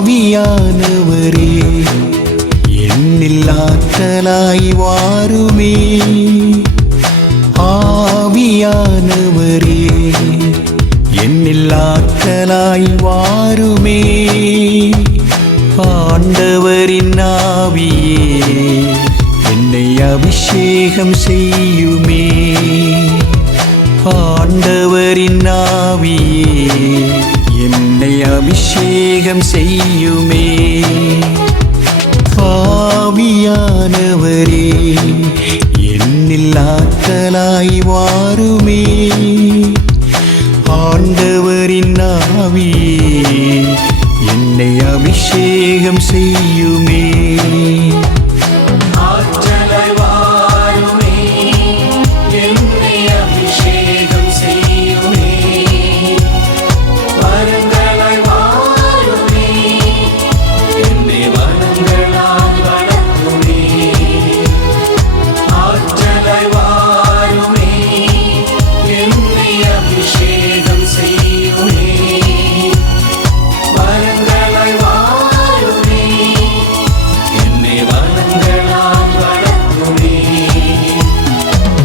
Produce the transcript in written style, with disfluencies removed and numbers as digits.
ஆவியானவரே என்னில் ஆற்றலாய் வாருமே. ஆவியானவரே என்னில் ஆற்றலாய் வாருமே. ஆண்டவரின் ஆவியே என்னை அபிஷேகம் செய்யுமே. ஆண்டவரின் ஆவியே என்னை அபிஷேகம் செய்யுமே. ஆவியானவரே என்னில் ஆற்றலாய் வாருமே. ஆண்டவரின் ஆவியே என்னை அபிஷேகம் செய்யுமே.